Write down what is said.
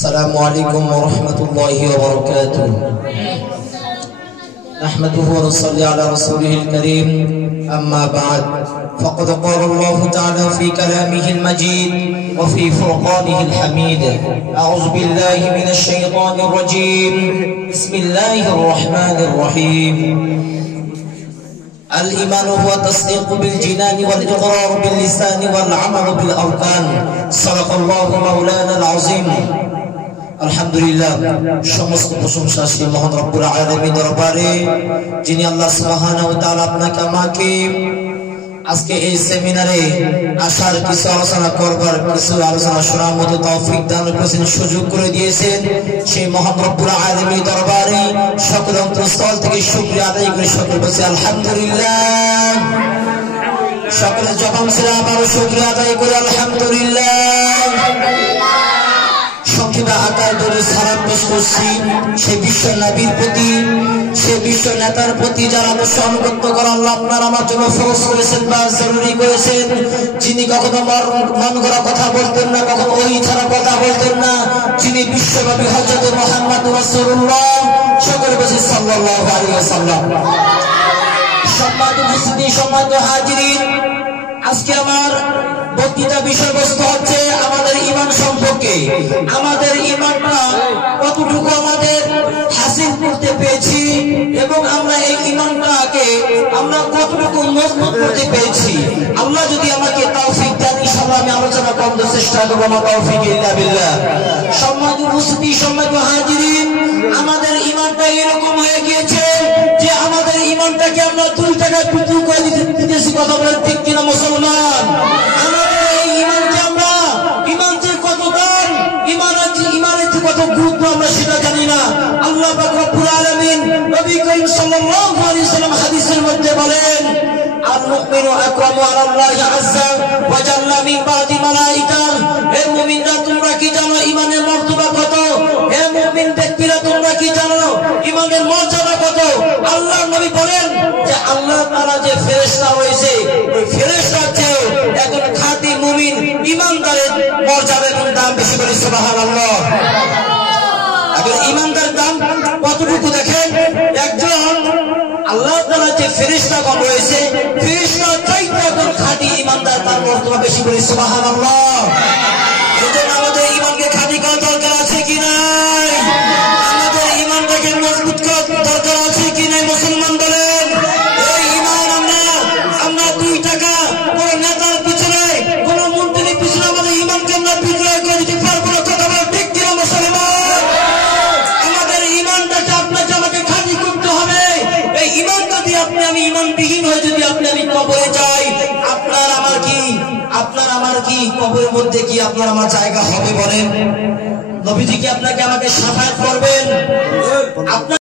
السلام عليكم ورحمة الله وبركاته. نحمده ونصلي على رسوله الكريم. أما بعد، فقد قال الله تعالى في كلامه المجيد وفي فرقانه الحميد: أعوذ بالله من الشيطان الرجيم. بسم الله الرحمن الرحيم. الإيمان هو التصديق بالجنان والإقرار باللسان والعمل بالأركان. صدق الله مولانا العظيم. আলহামদুলিল্লাহ, সমস্ত প্রশংসা সেই মহান রব্বুল আলামিনের দরবারে, যিনি আল্লাহ সুবহানাহু ওয়া তাআলা আপনাকে আমাকে আজকে এই সেমিনারে আসার কিছু আলোচনা করবার, কিছু আলোচনা শোনার মতো তৌফিক দান করেছেন, সুযোগ করে দিয়েছেন। সেই মহান রব্বুল আলামিনের দরবারে সকল অন্তঃস্থল থেকে শুকরিয়া আদায় করে সকল বলছি আলহামদুলিল্লাহ। সকলের জবান ছেড়ে আবারও শুকরিয়া আদায় করে আলহামদুলিল্লাহ। সংক্ষেপে আকার ধরে সালাম পেশ করছি সেই বিশ্ব নবীর প্রতি, সেই বিশ্ব নেতার প্রতি যারা আদর্শ অনুগত করা আল্লাহ আপনার আমার জন্য ফরজ করেছেন বা জরুরি করেছেন, যিনি কখনো মন গড়া কথা বলতেন না, কখনো ওহী ছাড়া কথা বলতেন না, যিনি বিশ্বনবী হযরত মুহাম্মদ রাসূলুল্লাহ সকলের কাছে সাল্লাল্লাহু আলাইহি ওয়াসাল্লাম। সম্মানিত উপস্থিতি, সম্মানিত হাজিরিন, আজকে আমার বক্তৃতা বিষয়বস্তু হচ্ছে আমাদের ঈমান সম্পর্কে। আমাদের ঈমানটা কতটুকু আমাদের হাসিল করতে পেরেছি এবং আমরা এই ঈমানটাকে আমরা কতটুকু মজবুত করতে পেরেছি। আল্লাহ যদি আমাকে তৌফিক দেন, ইনশাআল্লাহ আমি আলোচনা করতে চেষ্টা করব। মা তৌফিক ইল্লা বিল্লাহ। সম্মানিত উপস্থিতি, সম্মানিত হাজিরিন, আমাদের ঈমানটা এরকম হয়ে গিয়েছে যে আমাদের ঈমানটাকে আমরা 2 টাকায় বিক্রি করে দিতেছি। কথা বলেন ঠিক কিনা মুসলমান? আমাদের এই ঈমানকে আমরা, ঈমানের কত দাম, ঈমানের কত গুরুত্ব আমরা সেটা জানি না। আল্লাহ পাক রব্বুল আলামিন নবী করিম সাল্লাল্লাহু আলাইহি ওয়াসাল্লাম হাদিসের মধ্যে বলেন, আল-মুমিনু আকরামু আলাল্লাহি আযজা ওয়া জাল্লা মিন বাদি মালাইকা। হে মুমিনরা, তোমরা কি জানো ঈমানের মর্যাদা কত? হে মুমিন ব্যক্তিরা, তোমরা কি জানো ঈমানের মর্যাদা কত? আল্লাহর নবী বলেন যে আল্লাহ তাআলা যে ফেরেশতা রয়েছে, ওই ফেরেশতার চেয়ে একজন খাঁটি মুমিন ঈমানদারের মর্যাদা এবং দাম বেশি করে। সুবহানাল্লাহ। এখন ঈমানদারের দাম কতটুকু দেখেন, একজন আল্লাহ তাআলা যে ফেরেশতাগণ রয়েছে, ফেরেশতার চাইতে একজন খাঁটি ঈমানদার তার মর্যাদা বেশি করে। সুবহানাল্লাহ। এজন্য আমাদের ঈমানকে খাঁটি করা দরকার আছে কি নাই? আমাদের ঈমানটাকে মজবুত করা দরকার আছে কি নাই? মুসলমান বলেন, এই ঈমান আমরা 2 টাকা কোন নেতার পিছনে, কোন মন্ত্রীর পিছনে আমাদের ঈমানকে আমরা বিক্রয় করে দিতে পারবো না। কথা বলে ঠিক কিনা মুসলমান? আমাদের ঈমানটাকে আপনাকে আমাকে খাঁটি করতে হবে। এই ঈমানটা দিয়ে আমি ঈমানবিহীন হয়ে যদি আমি কবরে যাই, আপনার আমার কি কবরের মধ্যে কি আপনার আমার জায়গা হবে বলেন? নবীজি কি আপনাকে আমাকে শাফায়াত করবেন?